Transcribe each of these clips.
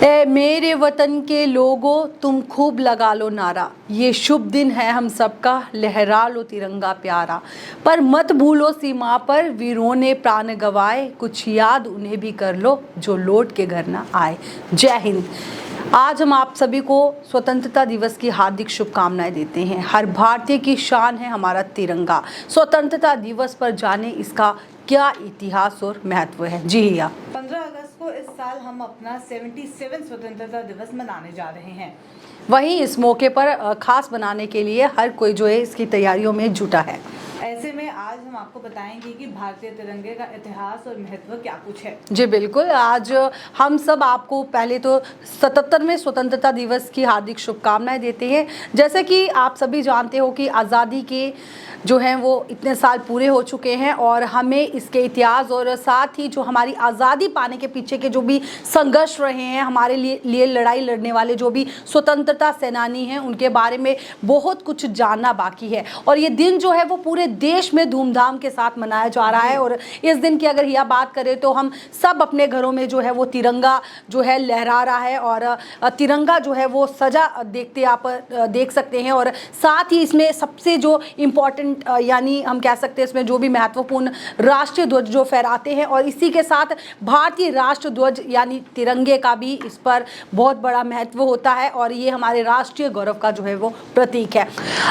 ए मेरे वतन के लोगों, तुम खूब लगा लो नारा, ये शुभ दिन है हम सबका, लहरा लो तिरंगा प्यारा। पर मत भूलो सीमा पर वीरों ने प्राण गवाए, कुछ याद उन्हें भी कर लो जो लौट के घर ना आए। जय हिंद। आज हम आप सभी को स्वतंत्रता दिवस की हार्दिक शुभकामनाएं देते हैं। हर भारतीय की शान है हमारा तिरंगा। स्वतंत्रता दिवस पर जाने इसका क्या इतिहास और महत्व है। जी हाँ, 15 अगस्त को इस साल हम अपना 77 स्वतंत्रता दिवस मनाने जा रहे हैं। वहीं इस मौके पर खास बनाने के लिए हर कोई जो है इसकी तैयारियों में जुटा है। ऐसे में आज हम आपको बताएंगे कि भारतीय तिरंगे का इतिहास और महत्व क्या कुछ है। जी बिल्कुल, आज हम सब आपको पहले तो 77वें स्वतंत्रता दिवस की हार्दिक शुभकामनाएं देते हैं। जैसे कि आप सभी जानते हो कि आज़ादी के जो हैं वो इतने साल पूरे हो चुके हैं और हमें इसके इतिहास और साथ ही जो हमारी आज़ादी पाने के पीछे के जो भी संघर्ष रहे हैं, हमारे लिए लड़ाई लड़ने वाले जो भी स्वतंत्रता सेनानी हैं, उनके बारे में बहुत कुछ जानना बाकी है। और ये दिन जो है वो पूरे देश में धूमधाम के साथ मनाया जा रहा है। और इस दिन की अगर यह बात करें तो हम सब अपने घरों में जो है वो तिरंगा जो है लहरा रहा है और तिरंगा जो है वो सजा देखते आप देख सकते हैं। और साथ ही इसमें सबसे जो इम्पोर्टेंट यानी हम कह सकते हैं इसमें जो भी महत्वपूर्ण राष्ट्रीय ध्वज जो फहराते हैं, और इसी के साथ भारतीय राष्ट्र ध्वज यानी तिरंगे का भी इस पर बहुत बड़ा महत्व होता है और ये हमारे राष्ट्रीय गौरव का जो है वो प्रतीक है।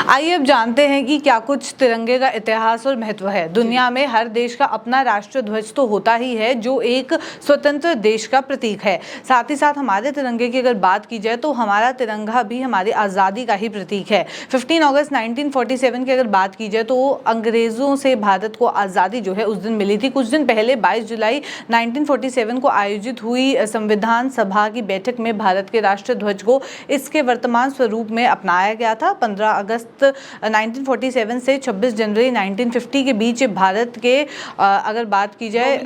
आइए अब जानते हैं कि क्या कुछ तिरंगे का इतिहास और महत्व है। दुनिया में हर देश का अपना राष्ट्रीय ध्वज तो होता ही है जो एक स्वतंत्र देश का प्रतीक है। साथ ही साथ हमारे तिरंगे की अगर बात की जाए तो हमारा तिरंगा भी हमारी आज़ादी का ही प्रतीक है। 15 अगस्त 1947 की अगर बात की जाए तो अंग्रेजों से भारत को आज़ादी जो है उस दिन मिली थी। कुछ दिन पहले 22 जुलाई 1947 को आयोजित हुई संविधान सभा की बैठक में भारत के राष्ट्रीय ध्वज को इसके वर्तमान स्वरूप में अपनाया गया था। 15 अगस्त 1947 से 26 जनवरी 1950 के बीच भारत के अगर बात की जाए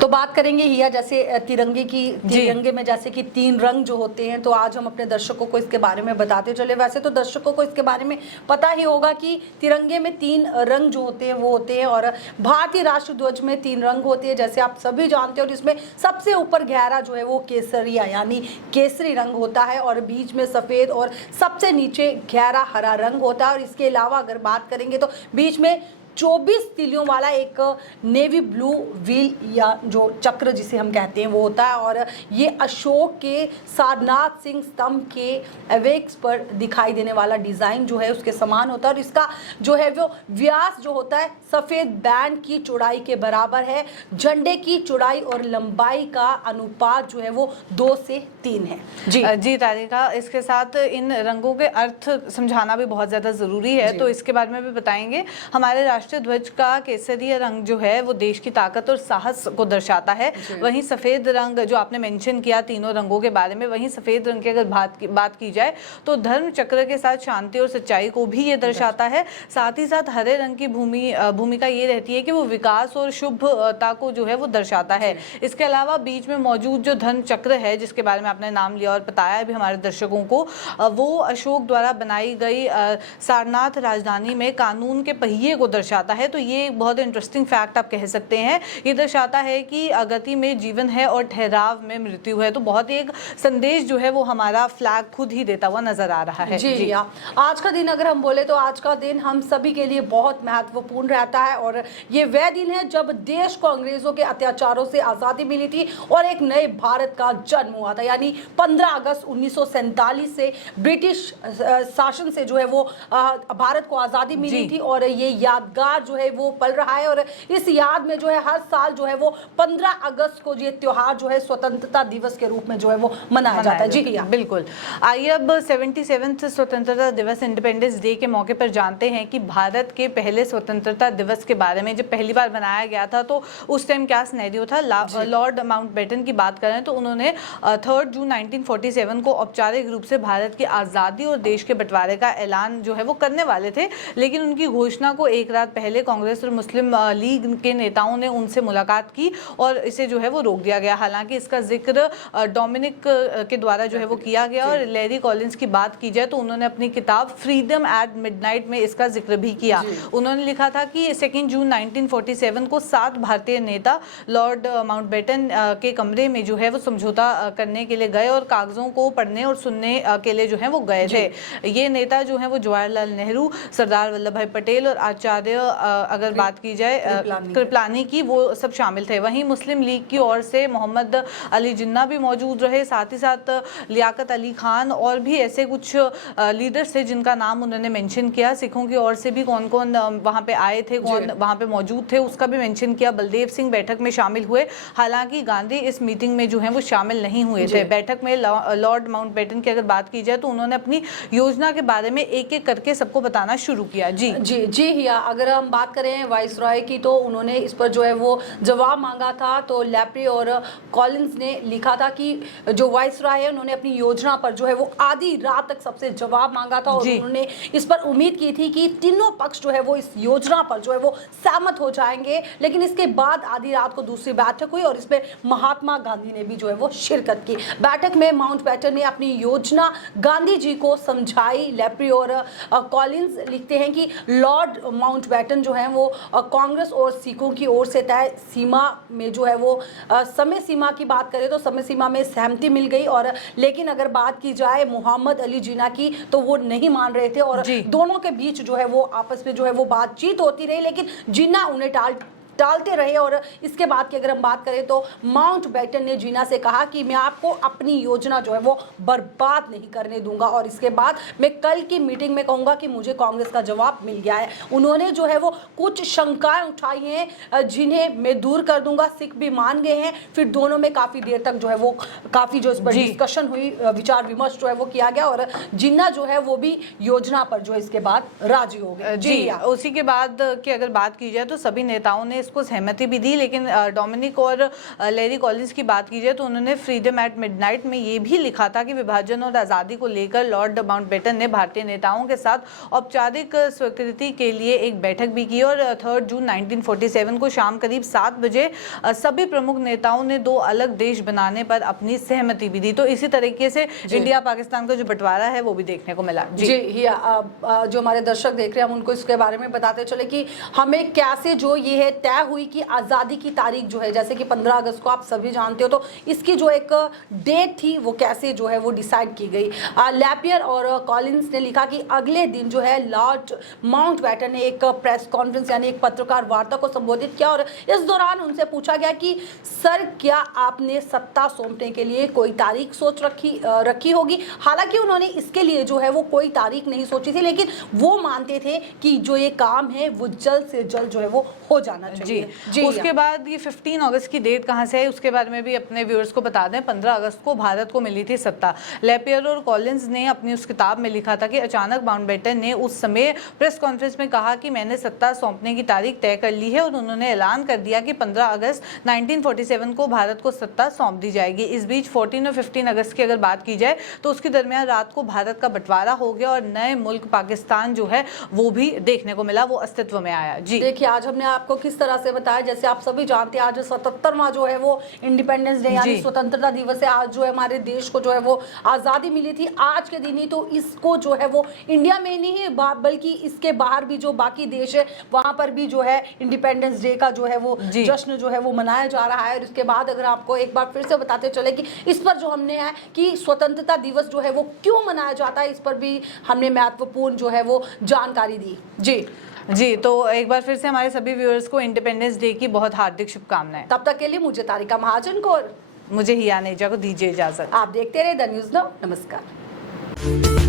तो बात करेंगे हिया जैसे तिरंगे में जैसे कि 3 रंग जो होते हैं, तो आज हम अपने दर्शकों को इसके बारे में बताते चले। वैसे तो दर्शकों को इसके बारे में पता ही होगा कि तिरंगे में 3 रंग जो होते हैं वो होते हैं और भारतीय राष्ट्रीय ध्वज में 3 रंग होते हैं जैसे आप सभी जानते हो। और इसमें सबसे ऊपर गहरा जो है वो केसरिया यानी केसरी रंग होता है और बीच में सफेद और सबसे नीचे गहरा हरा रंग होता है। और इसके अलावा अगर बात करेंगे तो बीच में 24 तिलियों वाला एक नेवी ब्लू व्हील या जो चक्र जिसे हम कहते हैं वो होता है। और ये अशोक के सारनाथ सिंह स्तंभ के एवेक्स पर दिखाई देने वाला डिज़ाइन जो है उसके समान होता है। और इसका जो है वो व्यास जो होता है सफ़ेद बैंड की चौड़ाई के बराबर है। झंडे की चौड़ाई और लंबाई का अनुपात जो है वो 2 से 3 है। जी तारिका, इसके साथ इन रंगों के अर्थ समझाना भी बहुत ज़्यादा ज़रूरी है, तो इसके बारे में भी बताएंगे। हमारे राष्ट्रीय ध्वज का केसरिया रंग जो है वो देश की ताकत और साहस को दर्शाता है। वहीं सफ़ेद रंग जो आपने मेंशन किया तीनों रंगों के बारे में, वहीं सफ़ेद रंग की अगर बात की जाए तो धर्म चक्र के साथ शांति और सच्चाई को भी ये दर्शाता है। साथ ही साथ हरे रंग की भूमिका ये रहती है कि वो विकास और शुभता को जो है वो दर्शाता है। इसके अलावा बीच में मौजूद जो धर्म चक्र है जिसके बारे में आपने नाम लिया और बताया भी हमारे दर्शकों को, वो अशोक द्वारा बनाई गई सारनाथ राजधानी में कानून के पहिए को दर्शाता है। तो ये बहुत इंटरेस्टिंग फैक्ट आप कह सकते हैं। ये दर्शाता है कि गति में जीवन है और ठहराव में मृत्यु है। तो बहुत एक संदेश जो है वो हमारा फ्लैग खुद ही देता हुआ नजर आ रहा है। जी आज का दिन अगर हम बोले तो आज का दिन हम सभी के लिए बहुत महत्वपूर्ण रहता है और ये वह दिन है जब देश को अंग्रेजों के अत्याचारों से आज़ादी मिली थी और एक नए भारत का जन्म हुआ था। यानी 15 अगस्त 1947 से ब्रिटिश शासन से जो है वो भारत को आज़ादी मिली थी और ये यादगार जो है वो पल रहा है। और इस याद में जो है हर साल जो है वो 15 अगस्त को ये त्योहार जो है स्वतंत्रता दिवस के रूप में जो है वो मनाया जाता है। जी हाँ, बिल्कुल। आइए अब 77वें स्वतंत्रता दिवस इंडिपेंडेंस डे के मौके पर जानते हैं कि भारत के पहले स्वतंत्रता दिवस के बारे में। जब पहली बार मनाया गया था तो उस टाइम क्या सिनेरियो था। लॉर्ड माउंटबेटन की बात करें तो उन्होंने 3 जून 1947 को औपचारिक रूप से भारत की आज़ादी और देश के बंटवारे का ऐलान जो है वो करने वाले थे, लेकिन उनकी घोषणा को एक रात पहले कांग्रेस और मुस्लिम लीग के नेताओं ने उनसे मुलाकात की और इसे जो है वो रोक दिया गया। हालांकि इसका जिक्र डोमिनिक के द्वारा जो है वो किया गया और लैरी कॉलिंस की बात की जाए तो उन्होंने अपनी किताब फ्रीडम एट मिडनाइट में इसका जिक्र भी किया। उन्होंने लिखा था कि 2 जून 1947 को 7 भारतीय नेता लॉर्ड माउंटबेटन के कमरे में जो है वो समझौता करने के लिए गए और कागजों को पढ़ने और सुनने के लिए जो है वो गए थे। ये नेता जो है वो जवाहरलाल नेहरू, सरदार वल्लभ भाई पटेल और आचार्य अगर बात की जाए कृपलानी की, वो सब शामिल थे। वहीं मुस्लिम लीग की ओर से मोहम्मद अली जिन्ना भी मौजूद रहे, साथ ही साथ लियाकत अली खान और भी ऐसे कुछ लीडर्स थे जिनका नाम उन्होंने मेंशन किया। सिखों की ओर से भी कौन कौन वहां पे आए थे, कौन वहां पे मौजूद थे, उसका भी मेंशन किया। बलदेव सिंह बैठक में शामिल हुए, हालांकि गांधी इस मीटिंग में जो है वो शामिल नहीं हुए थे। बैठक में लॉर्ड माउंटबेटन की अगर बात की जाए तो उन्होंने अपनी योजना के बारे में एक एक करके सबको बताना शुरू किया। जी हिया, अगर हम बात करें वाइस रॉय की तो उन्होंने इस पर जो है वो जवाब मांगा था। तो लैप्रे और कॉलिंस ने लिखा था कि जो वाइस रॉय है उन्होंने अपनी योजना पर जो है वो आधी रात तक सबसे जवाब मांगा था और उन्होंने इस पर उम्मीद की थी कि तीनों पक्ष जो है वो इस योजना पर जो है वो सहमत हो जाएंगे। लेकिन इसके बाद आधी रात को दूसरी बैठक हुई और इसमें महात्मा गांधी ने भी जो है वो शिरकत की। बैठक में माउंटबेटन ने अपनी योजना गांधी जी को समझाई। लैप्रे और कॉलिंस लिखते हैं कि लॉर्ड माउंटबेटन जो है वो कांग्रेस और सिखों की ओर से तय सीमा में जो है वो समय सीमा की बात करें तो समय सीमा में सहमति मिल गई। और लेकिन अगर बात की जाए मोहम्मद अली जिन्ना की तो वो नहीं मान रहे थे और दोनों के बीच जो है वो आपस में जो है वो बातचीत होती रही, लेकिन जिन्ना उन्हें टालते रहे। और इसके बाद की अगर हम बात करें तो माउंटबेटन ने जिन्ना से कहा कि मैं आपको अपनी योजना जो है वो बर्बाद नहीं करने दूंगा और इसके बाद मैं कल की मीटिंग में कहूंगा कि मुझे कांग्रेस का जवाब मिल गया है। उन्होंने जो है वो कुछ शंकाएं उठाई हैं जिन्हें मैं दूर कर दूंगा। सिख भी मान गए हैं। फिर दोनों में काफी देर तक जो है वो काफी जो इस पर डिस्कशन हुई, विचार विमर्श जो है वो किया गया और जिन्ना जो है वो भी योजना पर जो है इसके बाद राजी हो गए। उसी के बाद की अगर बात की जाए तो सभी नेताओं ने इसको सहमति भी दी। लेकिन डोमिनिक और लैरी कॉलिंस की बात की जाए तो उन्होंने फ्रीडम एट मिडनाइट में ये भी लिखा था कि विभाजन और आज़ादी को लेकर लॉर्ड माउंटबेटन ने भारतीय नेताओं के साथ औपचारिक स्वीकृति के लिए एक बैठक भी की और 3 जून 1947 को शाम करीब 7 बजे सभी प्रमुख नेताओं ने 2 अलग देश बनाने पर अपनी सहमति भी दी। तो इसी तरीके से इंडिया पाकिस्तान का जो बंटवारा है वो भी देखने को मिला। जो हमारे दर्शक देख रहे हैं हम उनको इसके बारे में बताते चले कि हमें कैसे जो ये है तय हुई कि आज़ादी की तारीख जो है जैसे कि 15 अगस्त को आप सभी जानते हो, तो इसकी जो एक डेट थी वो कैसे जो है वो डिसाइड की गई। लैपियर और कॉलिंस ने लिखा कि अगले दिन जो है लॉर्ड माउंटबेटन ने एक प्रेस कॉन्फ्रेंस यानी एक पत्रकार वार्ता को संबोधित किया और इस दौरान उनसे पूछा गया कि सर क्या आपने सत्ता सौंपने के लिए कोई तारीख सोच रखी होगी। हालांकि उन्होंने इसके लिए जो है वो कोई तारीख नहीं सोची थी, लेकिन वो मानते थे कि जो ये काम है वो जल्द से जल्द जो है वो हो जाना चाहिए। उसके बाद ये 15 अगस्त की डेट कहाँ से है उसके बारे में भी अपने व्यूअर्स को बता दें। 15 अगस्त को भारत को मिली थी सत्ता। लैपियर और कॉलिंस ने अपनी उस किताब में लिखा था कि अचानक माउंटबेटन ने उस समय प्रेस कॉन्फ्रेंस में कहा कि मैंने सत्ता सौंपने की तारीख तय कर ली है और उन्होंने ऐलान कर दिया कि 15 अगस्त 1947 को भारत को सत्ता सौंप दी जाएगी। इस बीच 14 और 15 अगस्त की अगर बात की जाए तो उसके दरमियान रात को भारत का बंटवारा हो गया और नए मुल्क पाकिस्तान जो है वो भी देखने को मिला, वो अस्तित्व में आया। देखिए आज हमने आपको किस तरह से बताया, जैसे आप सभी जानते हैं आज 77वां जो है वो इंडिपेंडेंस डे यानी स्वतंत्रता दिवस है। आज जो है हमारे देश को जो है वो आज़ादी मिली थी आज के दिन ही। तो इसको जो है वो इंडिया में नहीं है बल्कि इसके बाहर भी जो बाकी देश है वहां पर भी जो है इंडिपेंडेंस डे का जो है वो जश्न जो है वो मनाया जा रहा है। और इसके बाद अगर आपको एक बार फिर से बताते चले कि इस पर जो हमने है कि स्वतंत्रता दिवस जो है वो क्यों मनाया जाता है, इस पर भी हमने महत्वपूर्ण जो है वो जानकारी दी। जी तो एक बार फिर से हमारे सभी व्यूअर्स को इंडिपेंडेंस डे की बहुत हार्दिक शुभकामनाएं। तब तक के लिए मुझे तारिका महाजन को और मुझे हिया नेजा को दीजिए इजाजत। आप देखते रहे द न्यूज़ नाउ। नमस्कार।